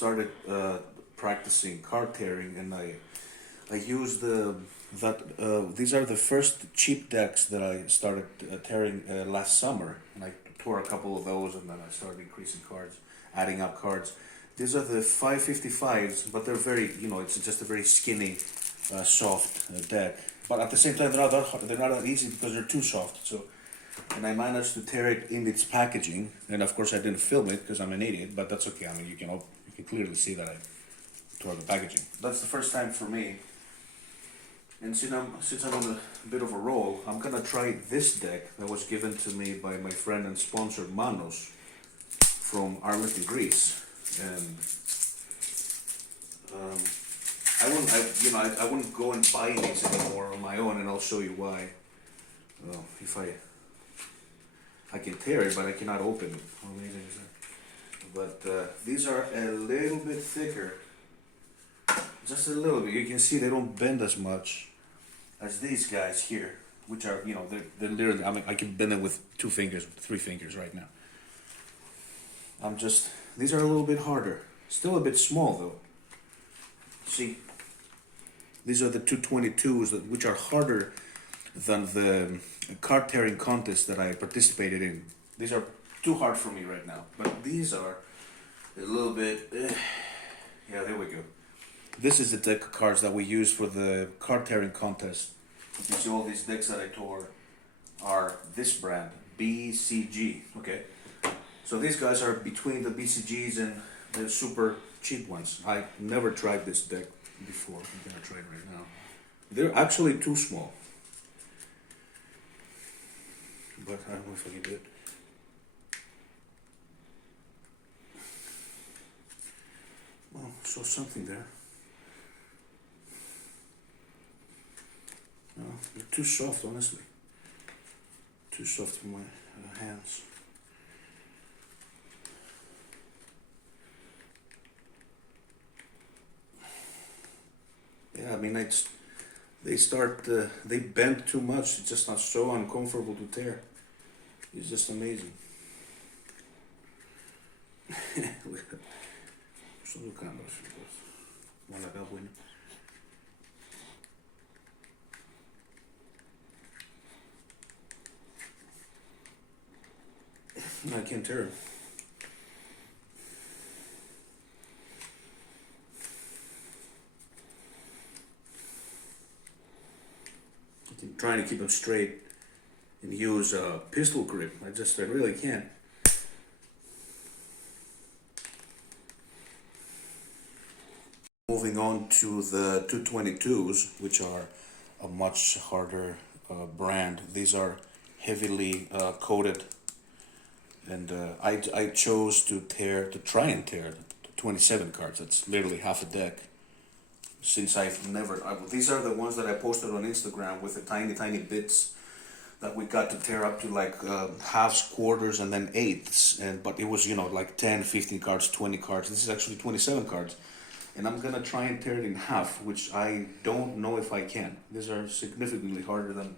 started practicing card tearing, and I used these are the first cheap decks that I started tearing last summer, and I tore a couple of those, and then I started increasing cards, adding up cards. These are the 555s, but they're very, it's just a very skinny, soft deck. But at the same time, they're not that hard, they're not that easy because they're too soft. So, and I managed to tear it in its packaging, and of course I didn't film it because I'm an idiot. But that's okay. I mean, you can clearly see that I tore the packaging. That's the first time for me. And since I'm on a bit of a roll, I'm gonna try this deck that was given to me by my friend and sponsor Manos from Armlifting, Greece. And I wouldn't go and buy these anymore on my own, and I'll show you why. Well, if I can tear it, but I cannot open it. How amazing is that? But these are a little bit thicker, just a little bit. You can see they don't bend as much as these guys here, which are, they're literally, I mean, I can bend them with 2 fingers, 3 fingers right now. These are a little bit harder. Still a bit small though. See, these are the 222s, which are harder than the card tearing contest that I participated in. These are too hard for me right now, but these are a little bit, yeah, there we go. This is the deck of cards that we use for the card tearing contest. You see all these decks that I tore are this brand, BCG, okay? So these guys are between the BCGs and the super cheap ones. I never tried this deck before. I'm gonna try it right now. They're actually too small. But I don't know if I can do it. Well, saw something there. No, they're too soft, honestly. Too soft for my hands. Yeah, I mean, they bend too much. It's just not so uncomfortable to tear. It's just amazing. I can't tear it. I'm trying to keep them straight and use a pistol grip. I really can't. Moving on to the 222s, which are a much harder brand. These are heavily coated, and I chose to try and tear the 27 cards. That's literally half a deck. Since these are the ones that I posted on Instagram with the tiny bits that we got to tear up to like halves, quarters, and then eighths. But it was like 10, 15 cards, 20 cards. This is actually 27 cards, and I'm gonna try and tear it in half, which I don't know if I can. These are significantly harder than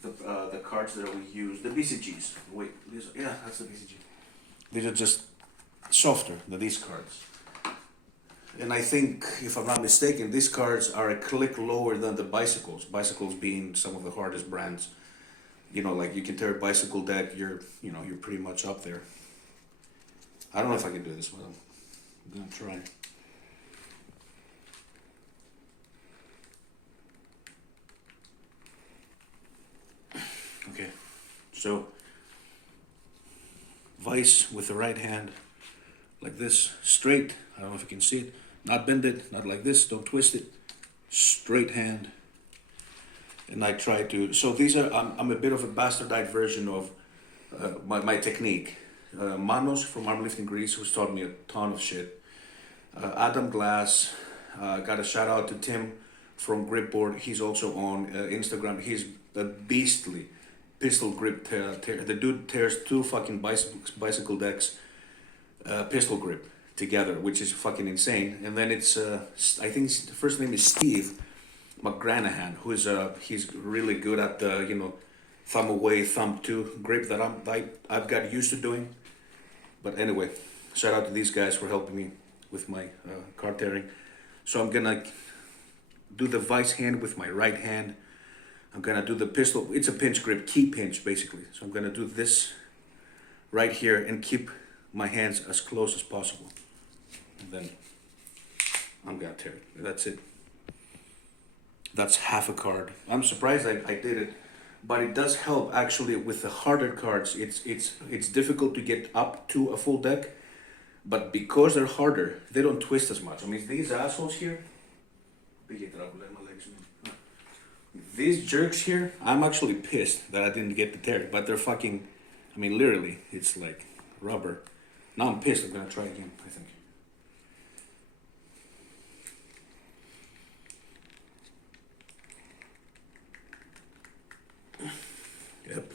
the cards that we use. The BCGs. Wait, that's the BCG. These are just softer than these cards. And I think, if I'm not mistaken, these cards are a click lower than the bicycles. Bicycles being some of the hardest brands. Like you can tear a bicycle deck, you're pretty much up there. I don't know if I can do this, but I'm gonna try. Okay, so vice with the right hand, like this, straight. I don't know if you can see it. Not bend it, not like this, don't twist it. Straight hand. And I try to, so these are, I'm a bit of a bastardized version of my technique. Manos from Armlifting, Greece, who's taught me a ton of shit. Adam Glass, got a shout out to Tim from GripBoard. He's also on Instagram. He's a beastly pistol grip tear. The dude tears 2 fucking bicycle decks, pistol grip together, which is fucking insane. And then it's I think the first name is Steve McGranahan, who's he's really good at the thumb away, thumb to grip that I've got used to doing. But anyway, shout out to these guys for helping me with my card tearing. So I'm gonna do the vice hand with my right hand. I'm gonna do the pistol. It's a pinch grip, key pinch basically. So I'm gonna do this right here and keep my hands as close as possible. And then I'm gonna tear it. That's it. That's half a card. I'm surprised I did it, but it does help actually with the harder cards. It's difficult to get up to a full deck, but because they're harder, they don't twist as much. I mean, these assholes here, these jerks here, I'm actually pissed that I didn't get to tear it, but they're fucking, I mean, literally, it's like rubber. Now I'm pissed. I'm gonna try again, I think. Yep,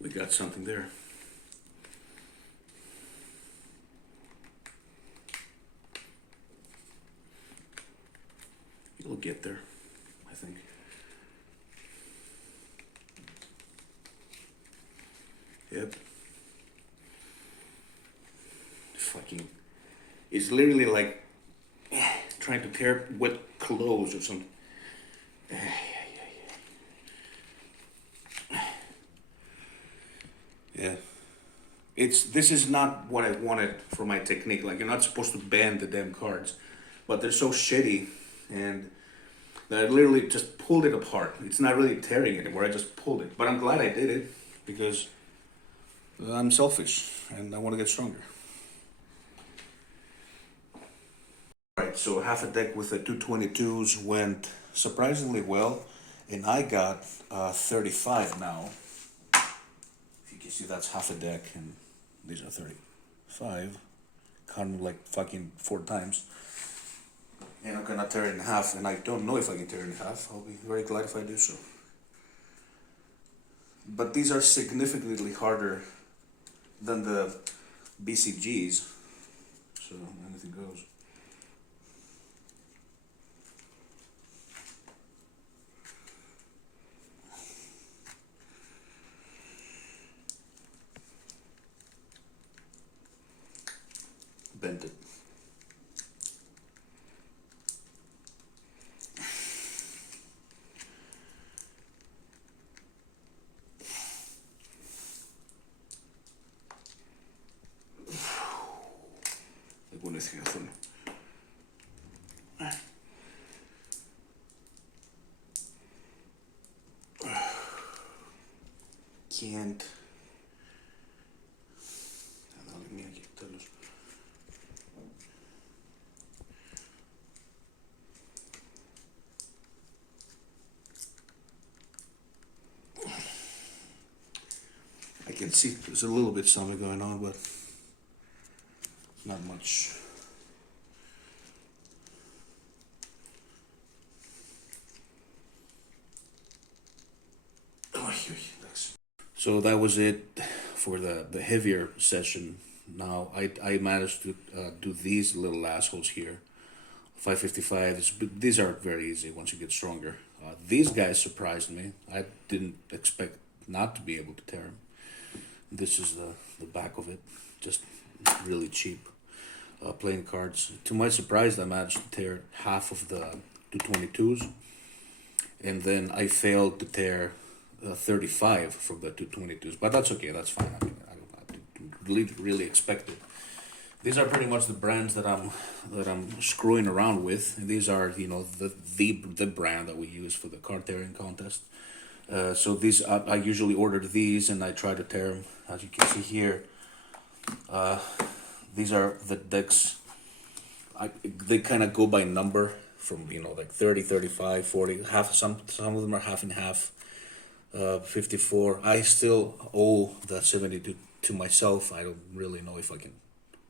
we got something there. It'll get there, I think. Yep. Fucking, it's literally like trying to tear wet clothes or something. Yeah. This is not what I wanted for my technique. Like, you're not supposed to bend the damn cards, but they're so shitty, and that I literally just pulled it apart. It's not really tearing anymore. I just pulled it. But I'm glad I did it because I'm selfish and I want to get stronger. Alright, so half a deck with the 222s went surprisingly well, and I got 35 now. If you can see, that's half a deck, and these are 35. Counted like fucking 4 times. And I'm gonna tear it in half, and I don't know if I can tear it in half. I'll be very glad if I do so. But these are significantly harder than the BCGs, so anything goes. Bent it. Can't. I can see there's a little bit something going on, but not much. So that was it for the heavier session. Now I managed to do these little assholes here, 555s. But these are very easy once you get stronger. These guys surprised me. I didn't expect not to be able to tear them. This is the back of it, just really cheap playing cards. To my surprise, I managed to tear half of the 222s, and then I failed to tear 35 from the 222s, but that's okay. That's fine. I mean, I didn't really expect it. These are pretty much the brands that I'm screwing around with. And these are, you know, the brand that we use for the card tearing contest. So these I usually order these and I try to tear them. As you can see here, these are the decks. They kind of go by number from, you know, like 30, 35, 40. Half some of them are half and half. 54. I still owe that 72 to myself. I don't really know if I can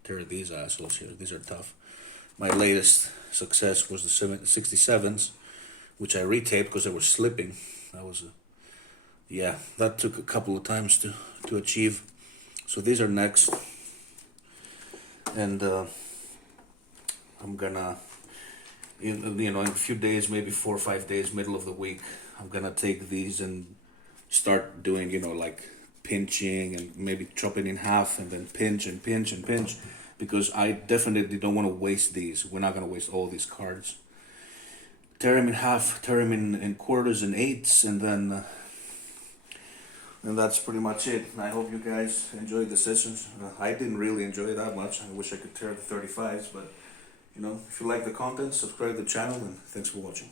tear these assholes here. These are tough. My latest success was the 67s, which I retaped because they were slipping. That was yeah, that took a couple of times to achieve. So these are next, and I'm gonna, you know, in a few days, maybe 4 or 5 days, middle of the week, I'm gonna take these and start doing, you know, like pinching and maybe chop it in half and then pinch and pinch and pinch. because I definitely don't want to waste these. We're not going to waste all these cards. Tear them in half, tear them in quarters and eighths, and then and that's pretty much it. I hope you guys enjoyed the sessions. I didn't really enjoy it that much. I wish I could tear the 35s, but you know, if you like the content, subscribe to the channel, and thanks for watching.